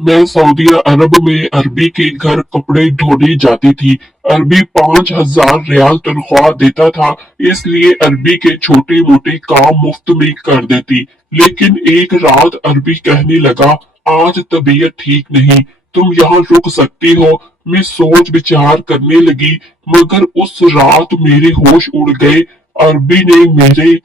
मैं सऊदी अरब में अरबी के घर कपड़े धोने जाती थी। अरबी 5,000 रियाल तनख्वाह देता था, इसलिए अरबी के छोटे मोटे काम मुफ्त में कर देती। लेकिन एक रात अरबी कहने लगा, आज तबीयत ठीक नहीं, तुम यहाँ रुक सकती हो। मैं सोच विचार करने लगी, मगर उस रात मेरे होश उड़ गए। अरबी ने मेरे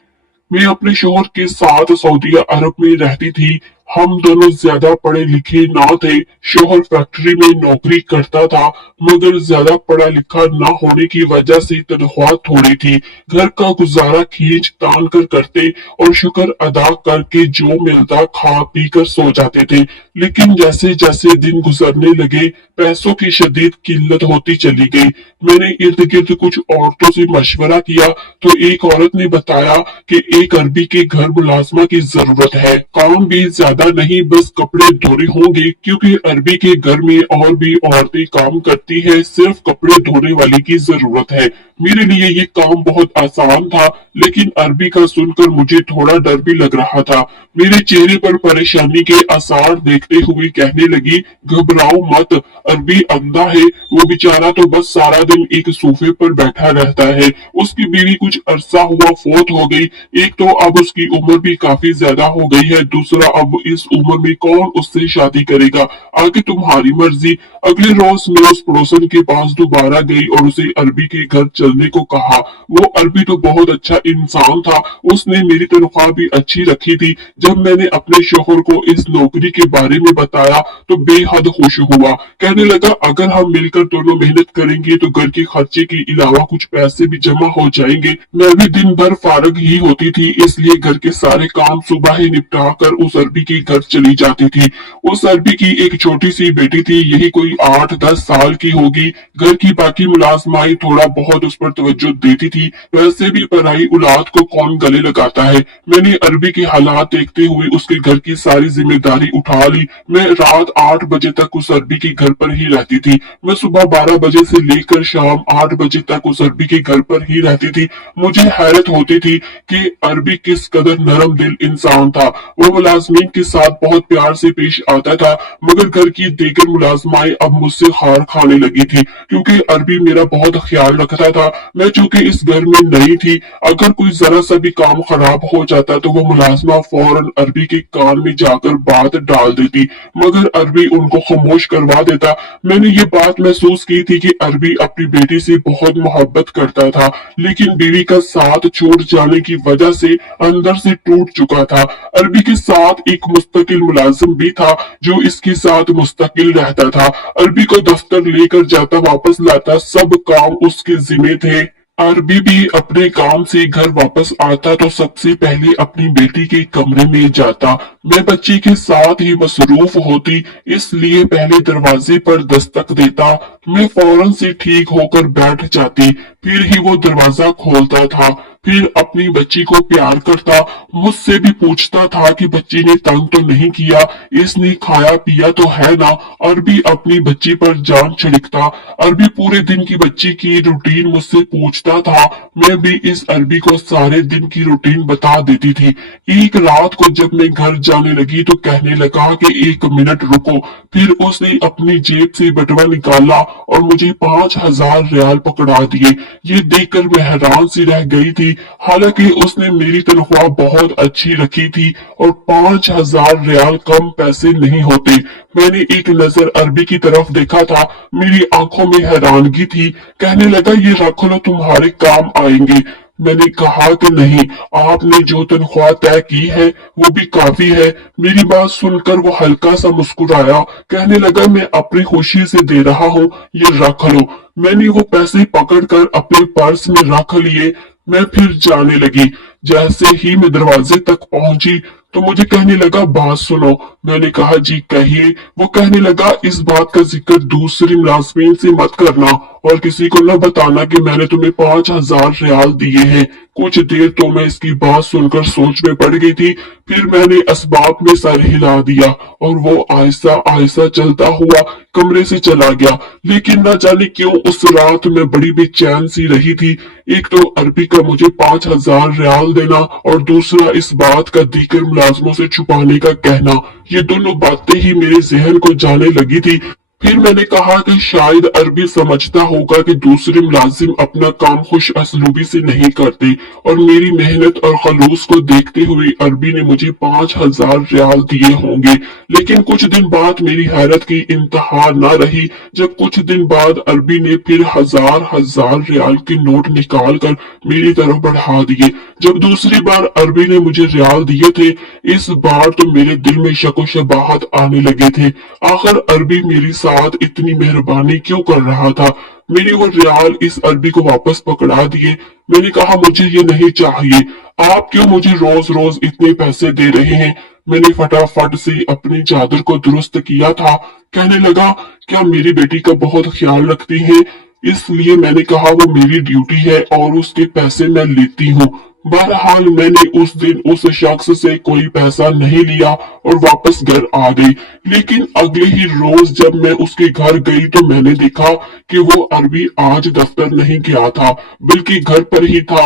मैं अपने शोहर के साथ सऊदी अरब में रहती थी। हम दोनों ज्यादा पढ़े लिखे ना थे। शोहर फैक्ट्री में नौकरी करता था, मगर ज्यादा पढ़ा लिखा ना होने की वजह से तनख्वाह थोड़ी थी। घर का गुजारा खींच तान कर करते और शुक्र अदा करके जो मिलता खा पी कर सो जाते थे। लेकिन जैसे जैसे दिन गुजरने लगे, पैसों की शदीद किल्लत होती चली गई। मैंने इर्द गिर्द कुछ औरतों से मशवरा किया तो एक औरत ने बताया कि एक अरबी के घर मुलाजमा की जरूरत है। काम भी ज्यादा नहीं, बस कपड़े धोने होंगे, क्योंकि अरबी के घर में और भी औरतें काम करती है, सिर्फ कपड़े धोने वाली की जरूरत है। मेरे लिए ये काम बहुत आसान था, लेकिन अरबी का सुनकर मुझे थोड़ा डर भी लग रहा था। मेरे चेहरे पर परेशानी के आसार देखते हुए कहने लगी, घबराओ मत, अरबी अंधा है, वो बेचारा तो बस सारा दिन एक सोफे पर बैठा रहता है। उसकी बीवी कुछ अरसा हुआ फोत हो गई। एक तो अब उसकी उम्र भी काफी ज्यादा हो गई है, दूसरा अब इस उम्र में कौन उससे शादी करेगा, आगे तुम्हारी मर्जी। अगले रोज मैं उस पड़ोसन के पास दोबारा गई और उसे अरबी के घर चलने को कहा। वो अरबी तो बहुत अच्छा इंसान था, उसने मेरी तनख्वाह भी अच्छी रखी थी। जब मैंने अपने शोहर को इस नौकरी के बारे में बताया तो बेहद खुश हुआ। कहने लगा, अगर हम मिलकर दोनों मेहनत करेंगे तो घर के खर्चे के अलावा कुछ पैसे भी जमा हो जाएंगे। मैं भी दिन भर फारग ही होती थी, इसलिए घर के सारे काम सुबह ही निपटा कर उस अरबी के घर चली जाती थी। उस अरबी की एक छोटी सी बेटी थी, यही कोई 8-10 साल की होगी। घर की बाकी मुलाजमाई थोड़ा बहुत उस पर तवज्जो देती थी, वैसे भी पराई औलाद को कौन गले लगाता है। मैंने अरबी के हालात देखते हुए उसके घर की सारी जिम्मेदारी उठा ली। मैं रात 8 बजे तक उस अरबी के घर पर ही रहती थी। मैं सुबह 12 बजे से लेकर शाम 8 बजे तक उस अरबी के घर पर ही रहती थी। मुझे हैरत होती थी कि अरबी किस कदर नरम दिल इंसान था। वो मुलाजमीन के साथ बहुत प्यार से पेश आता था, मगर घर की दीगर मुलाजमाएं अब मुझसे खार खाने लगी थी, क्योंकि अरबी मेरा बहुत ख्याल रखता था। मैं चूंकि इस घर में नई थी, अगर कोई जरा सा भी काम खराब हो जाता तो वो मुलाजमा फौरन अरबी के कान में जाकर बात डाल देती, मगर अरबी उनको खामोश करवा देता। मैंने ये बात महसूस की थी कि अरबी अपनी बेटी से बहुत मोहब्बत करता था, लेकिन बीवी का साथ छूट जाने की वजह से अंदर से टूट चुका था। अरबी के साथ एक मुस्तकिल मुलाजिम भी था जो इसके साथ मुस्तकिल रहता था। अरबी को दफ्तर लेकर जाता, वापस लाता, सब काम उसके जिम्मे थे। अरबी भी अपने काम से घर वापस आता तो सबसे पहले अपनी बेटी के कमरे में जाता। मैं बच्ची के साथ ही मसरूफ होती, इसलिए पहले दरवाजे पर दस्तक देता। मैं फौरन से ठीक होकर बैठ जाती, फिर ही वो दरवाजा खोलता था। फिर अपनी बच्ची को प्यार करता, मुझसे भी पूछता था कि बच्ची ने तंग तो नहीं किया, इसने खाया पिया तो है ना। अरबी अपनी बच्ची पर जान छिड़कता। अरबी पूरे दिन की बच्ची की रूटीन मुझसे पूछता था, मैं भी इस अरबी को सारे दिन की रूटीन बता देती थी। एक रात को जब मैं घर जाने लगी तो कहने लगा कि 1 मिनट रुको। फिर उसने अपनी जेब से बटुआ निकाला और मुझे 5,000 रियाल पकड़ा दिए। ये देखकर मैं हैरान सी रह गई थी। हालांकि उसने मेरी तनख्वाह बहुत अच्छी रखी थी और 5,000 रियाल कम पैसे नहीं होते। मैंने एक नजर अरबी की तरफ देखा था, मेरी आंखों में हैरानगी थी। कहने लगा, ये रख लो, तुम्हारे काम आएंगे। मैंने कहा कि नहीं, आपने जो तनख्वाह तय की है वो भी काफी है। मेरी बात सुनकर वो हल्का सा मुस्कुराया, कहने लगा, मैं अपनी खुशी से दे रहा हूँ, ये रख लो। मैंने वो पैसे पकड़कर अपने पर्स में रख लिए। मैं फिर जाने लगी। जैसे ही मैं दरवाजे तक पहुंची तो मुझे कहने लगा, बात सुनो। मैंने कहा, जी कहिए। वो कहने लगा, इस बात का जिक्र दूसरी मुलाजमीन से मत करना और किसी को न बताना कि मैंने तुम्हें 5,000 रियाल दिए हैं। कुछ देर तो मैं इसकी बात सुनकर सोच में पड़ गई थी, फिर मैंने असबाब में सर हिला दिया और वो आहिस्ता आहिस्ता चलता हुआ कमरे से चला गया। लेकिन न जाने क्यों उस रात में बड़ी बेचैन सी रही थी। एक तो अरबी का मुझे 5,000 रियाल देना और दूसरा इस बात का दीगर मुलाजमों से छुपाने का कहना। ये दोनों बातें ही मेरे जहन को जाने लगी थी। फिर मैंने कहा कि शायद अरबी समझता होगा कि दूसरे मुलाजिम अपना काम खुश असलूबी से नहीं करते, और मेरी मेहनत और खलूस को देखते हुए अरबी ने मुझे 5,000 रियाल दिए होंगे। लेकिन कुछ दिन बाद मेरी हैरत की इंतहा न रही, जब कुछ दिन बाद अरबी ने फिर हजार हजार रियाल के नोट निकाल कर मेरी तरफ बढ़ा दिए। जब दूसरी बार अरबी ने मुझे रियाल दिए थे, इस बार तो मेरे दिल में शक शबाहत आने लगे थे। आखिर अरबी मेरे साथ इतनी मेहरबानी क्यों कर रहा था? मैंने वो रियाल इस अरबी को वापस पकड़ा दिए। मैंने कहा, मुझे ये नहीं चाहिए। आप क्यों मुझे रोज रोज इतने पैसे दे रहे हैं? मैंने फटाफट से अपनी चादर को दुरुस्त किया था। कहने लगा, क्या मेरी बेटी का बहुत ख्याल रखती है, इसलिए मैंने कहा वो मेरी ड्यूटी है और उसके पैसे मैं लेती हूँ। बहरहाल मैंने उस दिन उस शख्स से कोई पैसा नहीं लिया और वापस घर आ गई। लेकिन अगले ही रोज जब मैं उसके घर गई तो मैंने देखा कि वो अरबी आज दफ्तर नहीं गया था, बल्कि घर पर ही था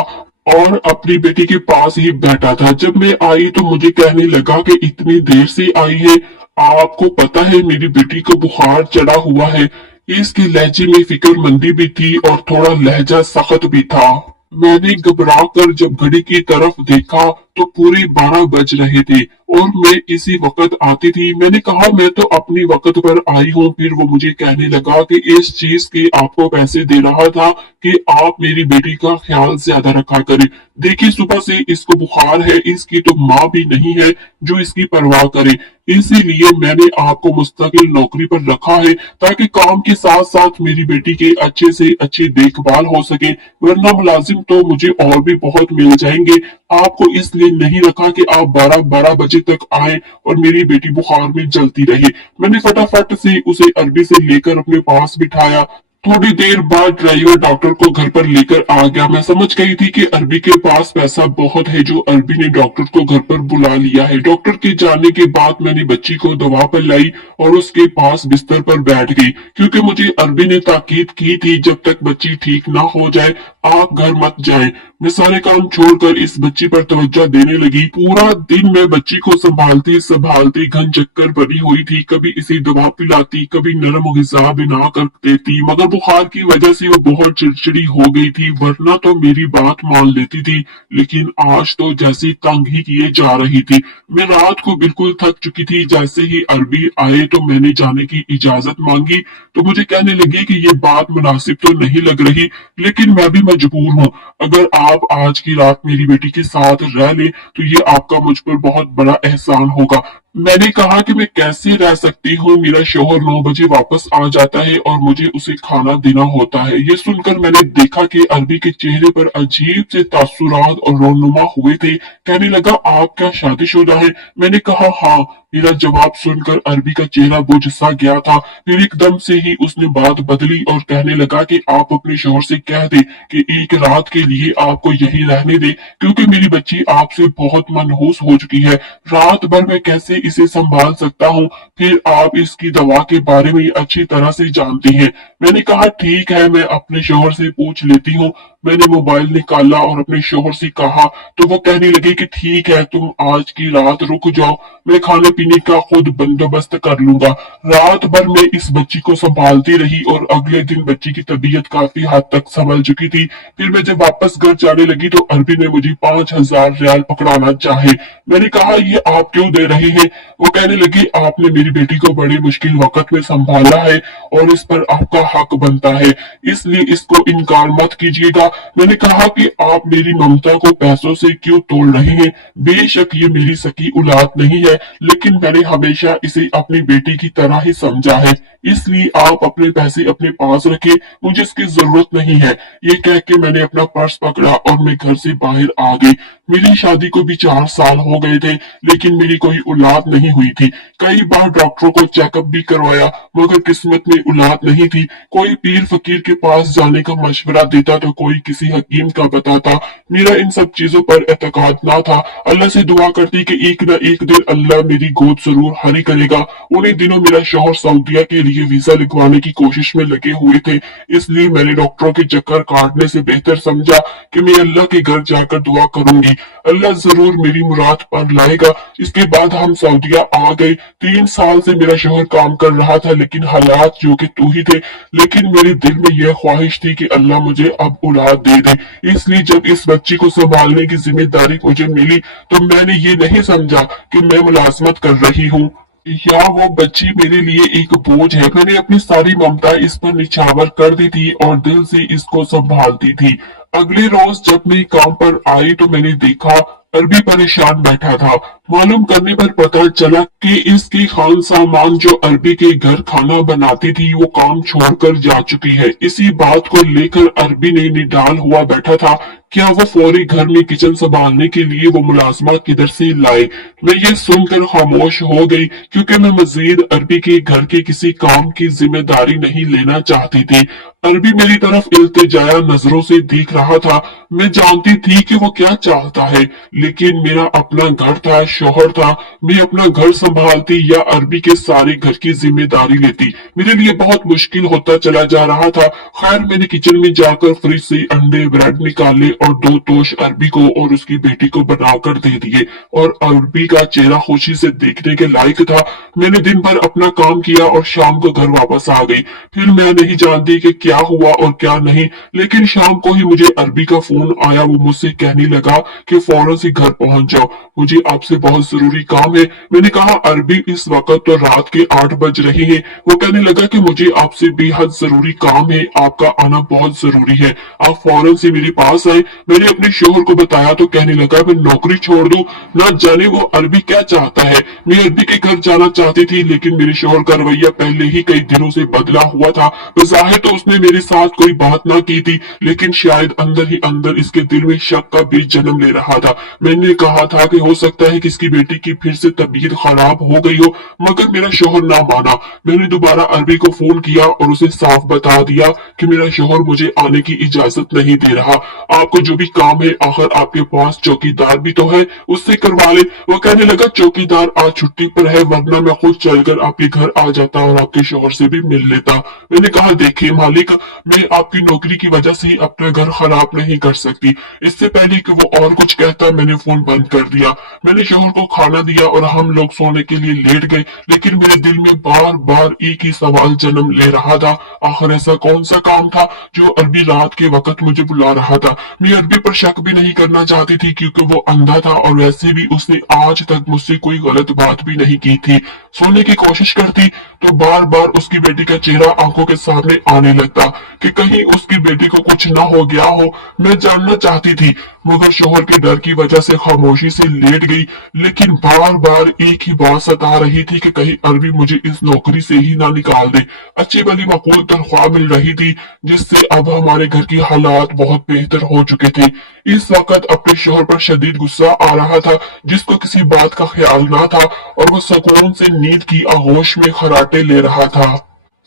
और अपनी बेटी के पास ही बैठा था। जब मैं आई तो मुझे कहने लगा कि इतनी देर से आई है, आपको पता है मेरी बेटी को बुखार चढ़ा हुआ है। इसके लहजे में फिक्रमंदी भी थी और थोड़ा लहजा सख्त भी था। मैंने घबरा कर जब घड़ी की तरफ देखा तो पूरे 12 बज रहे थे और मैं इसी वक्त आती थी। मैंने कहा, मैं तो अपनी वक्त पर आई हूँ। फिर वो मुझे कहने लगा कि इस चीज के आपको पैसे दे रहा था कि आप मेरी बेटी का ख्याल ज्यादा रखा करें। देखिए, सुबह से इसको बुखार है, इसकी तो माँ भी नहीं है जो इसकी परवाह करे। इसीलिए मैंने आपको मुस्तकिल नौकरी पर रखा है ताकि काम के साथ साथ मेरी बेटी के अच्छे से अच्छी देखभाल हो सके, वरना मुलाजिम तो मुझे और भी बहुत मिल जाएंगे। आपको इसलिए नहीं रखा कि आप 12-12 बजे तक आए और मेरी बेटी बुखार में जलती रहे। मैंने फटाफट से उसे अरबी से लेकर अपने पास बिठाया। थोड़ी देर बाद ड्राइवर डॉक्टर को घर पर लेकर आ गया। मैं समझ गई थी कि अरबी के पास पैसा बहुत है, जो अरबी ने डॉक्टर को घर पर बुला लिया है। डॉक्टर के जाने के बाद मैंने बच्ची को दवा पिलाई और उसके पास बिस्तर पर बैठ गई, क्योंकि मुझे अरबी ने ताकीद की थी जब तक बच्ची ठीक ना हो जाए आप घर मत जाएं। मैं सारे काम छोड़कर इस बच्ची पर तवज्जो देने लगी। पूरा दिन मैं बच्ची को संभालती संभालती घन चक्कर बनी हुई थी। कभी इसे दवा पिलाती, कभी नरम ग़िज़ा बना कर देती, मगर बुखार की वजह से वो बहुत चिड़चिड़ी हो गई थी, वरना तो मेरी बात मान लेती थी। लेकिन आज तो जैसे तंग ही किए जा रही थी। मैं रात को बिल्कुल थक चुकी थी। जैसे ही अरबी आए तो मैंने जाने की इजाजत मांगी तो मुझे कहने लगी कि ये बात मुनासिब तो नहीं लग रही, लेकिन मैं भी मजबूर हूँ। अगर आप आज की रात मेरी बेटी के साथ रह ले तो ये आपका मुझ पर बहुत बड़ा एहसान होगा। मैंने कहा कि मैं कैसे रह सकती हूँ, मेरा शोहर 9 बजे वापस आ जाता है और मुझे उसे खाना देना होता है। ये सुनकर मैंने देखा कि अरबी के चेहरे पर अजीब से तासुरात और रोनुमा हुए थे। कहने लगा, आप क्या शादीशुदा है? मैंने कहा, हाँ। मेरा जवाब सुनकर अरबी का चेहरा बुझ सा गया था। फिर एकदम से ही उसने बात बदली और कहने लगा कि आप अपने शोहर से कह दे कि एक रात के लिए आपको यही रहने दे, क्योंकि मेरी बच्ची आपसे बहुत मनहूस हो चुकी है। रात भर मैं कैसे इसे संभाल सकता हूँ? फिर आप इसकी दवा के बारे में अच्छी तरह से जानती हैं। मैंने कहा, ठीक है, मैं अपने शोहर से पूछ लेती हूँ। मैंने मोबाइल निकाला और अपने शोहर से कहा तो वो कहने लगे कि ठीक है, तुम आज की रात रुक जाओ, मैं खाने पीने का खुद बंदोबस्त कर लूंगा। रात भर मैं इस बच्ची को संभालती रही और अगले दिन बच्ची की तबीयत काफी हद तक संभल चुकी थी। फिर मैं जब वापस घर जाने लगी तो अरबी ने मुझे 5,000 रियाल पकड़ाना चाहे। मैंने कहा, ये आप क्यों दे रहे हैं? वो कहने लगे, आपने मेरी बेटी को बड़ी मुश्किल वक्त में संभाला है और इस पर आपका हक बनता है, इसलिए इसको इनकार मत कीजिएगा। मैंने कहा कि आप मेरी ममता को पैसों से क्यों तोड़ रहे हैं? बेशक ये मेरी सकी औलाद नहीं है, लेकिन मैंने हमेशा इसे अपनी बेटी की तरह ही समझा है, इसलिए आप अपने पैसे अपने पास रखें, मुझे इसकी जरूरत नहीं है। ये कह के मैंने अपना पर्स पकड़ा और मैं घर से बाहर आ गई। मेरी शादी को भी 4 साल हो गए थे, लेकिन मेरी कोई औलाद नहीं हुई थी। कई बार डॉक्टरों को चेकअप भी करवाया, मगर किस्मत में औलाद नहीं थी। कोई पीर फकीर के पास जाने का मशवरा देता तो कोई किसी हकीम का बताता। मेरा इन सब चीजों पर एतकाद ना था। अल्लाह से दुआ करती कि एक न एक दिन अल्लाह मेरी गोद जरूर हरी करेगा। उन्हीं दिनों मेरा शौहर सऊदीया के लिए वीजा लिखवाने की कोशिश में लगे हुए थे, इसलिए मैंने डॉक्टरों के चक्कर काटने से बेहतर समझा कि मैं अल्लाह के घर जाकर दुआ करूंगी। अल्लाह जरूर मेरी मुराद पर लाएगा। इसके बाद हम सऊदीया आ गए। 3 साल से मेरा शोहर काम कर रहा था, लेकिन हालात जो कि तू ही थे। लेकिन मेरे दिल में यह ख्वाहिश थी कि अल्लाह मुझे अब औलाद दे दे। इसलिए जब इस बच्ची को संभालने की जिम्मेदारी मुझे मिली तो मैंने ये नहीं समझा कि मैं मुलाजमत कर रही हूँ या वो बच्ची मेरे लिए एक बोझ है। मैंने अपनी सारी ममता इस पर निछावर कर दी थी और दिल से इसको संभालती थी। अगले रोज जब मैं काम पर आई तो मैंने देखा अरबी परेशान बैठा था। मालूम करने पर पता चला कि इसकी खान सामान जो अरबी के घर खाना बनाती थी वो काम छोड़कर जा चुकी है। इसी बात को लेकर अरबी ने निडाल हुआ बैठा था। क्या वो फौरी घर में किचन संभालने के लिए वो मुलाजमा किधर से लाए? मैं ये सुनकर खामोश हो गई, क्योंकि मैं मजीद अरबी के घर के किसी काम की जिम्मेदारी नहीं लेना चाहती थी। अरबी मेरी तरफ इल्तिजाया नजरों से देख रहा था। मैं जानती थी कि वो क्या चाहता है, लेकिन मेरा अपना घर था, शोहर था। मैं अपना घर संभालती या अरबी के सारे घर की जिम्मेदारी लेती, मेरे लिए बहुत मुश्किल होता चला जा रहा था। खैर मैंने किचन में जाकर फ्रिज से अंडे ब्रेड निकाले और 2 टोस्ट अरबी को और उसकी बेटी को बनाकर दे दिए, और अरबी का चेहरा खुशी से देखने के लायक था। मैंने दिन भर अपना काम किया और शाम को घर वापस आ गई। फिर मैं नहीं जानती कि क्या हुआ और क्या नहीं, लेकिन शाम को ही मुझे अरबी का फोन आया। वो मुझसे कहने लगा कि फौरन से घर पहुंच जाओ, मुझे आपसे बहुत जरूरी काम है। मैंने कहा अरबी इस वक्त तो रात के 8 बज रहे हैं। वो कहने लगा कि मुझे आपसे बेहद जरूरी काम है, आपका आना बहुत जरूरी है, आप फौरन से मेरे पास आए। मैंने अपने शोहर को बताया तो कहने लगा मैं नौकरी छोड़ दूं, ना जाने वो अरबी क्या चाहता है। मैं अरबी के घर जाना चाहती थी, लेकिन मेरे शोहर का रवैया पहले ही कई दिनों से बदला हुआ था। जाहिर तो उसने मेरे साथ कोई बात ना की थी, लेकिन शायद अंदर ही अंदर इसके दिल में शक का बीज जन्म ले रहा था। मैंने कहा था कि हो सकता है कि इसकी बेटी की फिर से तबीयत खराब हो गई हो, मगर मेरा शोहर ना माना। मैंने दोबारा अरबी को फोन किया और उसे साफ बता दिया कि मेरा शोहर मुझे आने की इजाजत नहीं दे रहा। आपको जो भी काम है, आखिर आपके पास चौकीदार भी तो है, उससे करवा ले। वो कहने लगा चौकीदार आज छुट्टी पर है, वरना मैं खुद चलकर आपके घर आ जाता और आपके शोहर से भी मिल लेता। मैंने कहा देखिए मालिक, मैं आपकी नौकरी की वजह से अपना घर खराब नहीं कर सकती। इससे पहले कि वो और कुछ कहता मैंने फोन बंद कर दिया। मैंने शोहर को खाना दिया और हम लोग सोने के लिए लेट गए, लेकिन मेरे दिल में बार बार एक ही सवाल जन्म ले रहा था, आखिर ऐसा कौन सा काम था जो अरबी रात के वक्त मुझे बुला रहा था। मैं अरबी पर शक भी नहीं करना चाहती थी, क्योंकि वो अंधा था और वैसे भी उसने आज तक मुझसे कोई गलत बात भी नहीं की थी। सोने की कोशिश करती तो बार बार उसकी बेटी का चेहरा आंखों के सामने आने लगता कि कहीं उसकी बेटी को कुछ ना हो गया हो। मैं जानना चाहती थी, मगर शोहर के डर की वजह से खामोशी से लेट गई। लेकिन बार बार एक ही बात सता रही थी कि कहीं अरबी मुझे इस नौकरी से ही ना निकाल दे। अच्छी भली माकूल तनख्वाह मिल रही थी, जिससे अब हमारे घर की हालात बहुत बेहतर हो चुके थे। इस वक्त अपने शोहर पर शदीद गुस्सा आ रहा था, जिसको किसी बात का ख्याल ना था, और वो सुकून से नींद की आगोश में खराटे ले रहा था।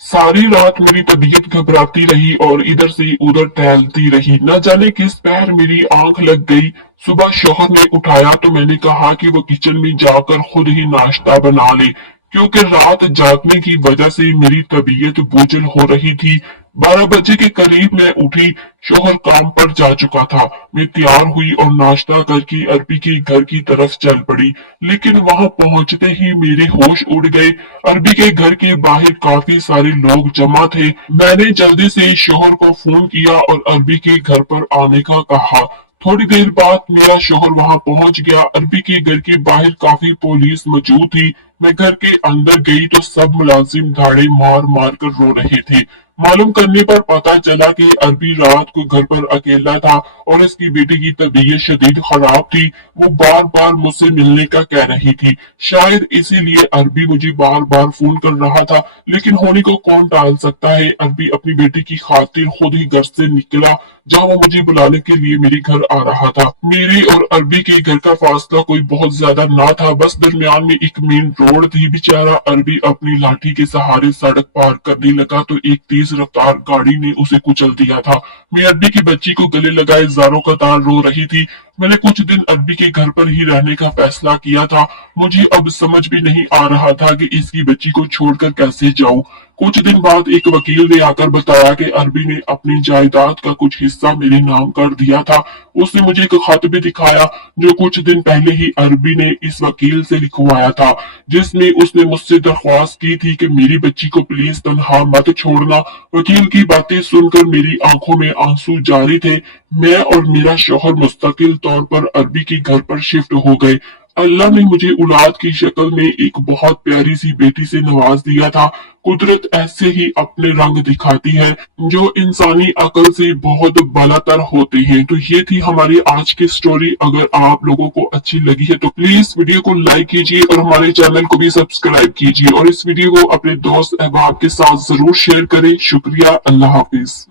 सारी रात मेरी तबीयत घबराती रही और इधर से उधर टहलती रही। न जाने किस पैर मेरी आंख लग गई। सुबह शोहर ने उठाया तो मैंने कहा कि वो किचन में जाकर खुद ही नाश्ता बना ले, क्योंकि रात जागने की वजह से मेरी तबीयत बोझल हो रही थी। 12 बजे के करीब मैं उठी। शोहर काम पर जा चुका था। मैं तैयार हुई और नाश्ता करके अरबी के घर की तरफ चल पड़ी, लेकिन वहां पहुंचते ही मेरे होश उड़ गए। अरबी के घर के बाहर काफी सारे लोग जमा थे। मैंने जल्दी से शोहर को फोन किया और अरबी के घर पर आने का कहा। थोड़ी देर बाद मेरा शोहर वहां पहुंच गया। अरबी के घर के बाहर काफी पुलिस मौजूद थी। मैं घर के अंदर गई तो सब मुलाजिम धाड़े मार मार कर रो रहे थे। मालूम करने पर पता चला कि अरबी रात को घर पर अकेला था और इसकी बेटी की तबीयत शदीद खराब थी। वो बार बार मुझसे मिलने का कह रही थी। शायद इसीलिए अरबी मुझे बार बार फोन कर रहा था, लेकिन होने को कौन टाल सकता है। अरबी अपनी बेटी की खातिर खुद ही घर से निकला, जहाँ वो मुझे बुलाने के लिए मेरे घर आ रहा था। मेरे और अरबी के घर का फासला कोई बहुत ज्यादा ना था, बस दरमियान में एक मेन रोड थी। बेचारा अरबी अपनी लाठी के सहारे सड़क पार करने लगा तो एक तेज रफ्तार गाड़ी ने उसे कुचल दिया था। मैं अरबी की बच्ची को गले लगाए जारों कतार रो रही थी। मैंने कुछ दिन अरबी के घर पर ही रहने का फैसला किया था। मुझे अब समझ भी नहीं आ रहा था कि इसकी बच्ची को छोड़कर कैसे जाऊं। कुछ दिन बाद एक वकील ने आकर बताया कि अरबी ने अपनी जायदाद का कुछ हिस्सा मेरे नाम कर दिया था। उसने मुझे एक खत भी दिखाया जो कुछ दिन पहले ही अरबी ने इस वकील से लिखवाया था, जिसमें उसने मुझसे दरख्वास्त की थी कि मेरी बच्ची को प्लीज तनहा मत छोड़ना। वकील की बातें सुनकर मेरी आंखों में आंसू जारी थे। मैं और मेरा शौहर मुस्तकिल तौर पर अरबी के घर पर शिफ्ट हो गए। अल्लाह ने मुझे औलाद की शक्ल में एक बहुत प्यारी सी बेटी से नवाज दिया था। कुदरत ऐसे ही अपने रंग दिखाती है जो इंसानी अकल से बहुत बालातर होते हैं। तो ये थी हमारी आज की स्टोरी। अगर आप लोगों को अच्छी लगी है तो प्लीज वीडियो को लाइक कीजिए और हमारे चैनल को भी सब्सक्राइब कीजिए और इस वीडियो को अपने दोस्त अहबाब के साथ जरूर शेयर करें। शुक्रिया। अल्लाह हाफिज।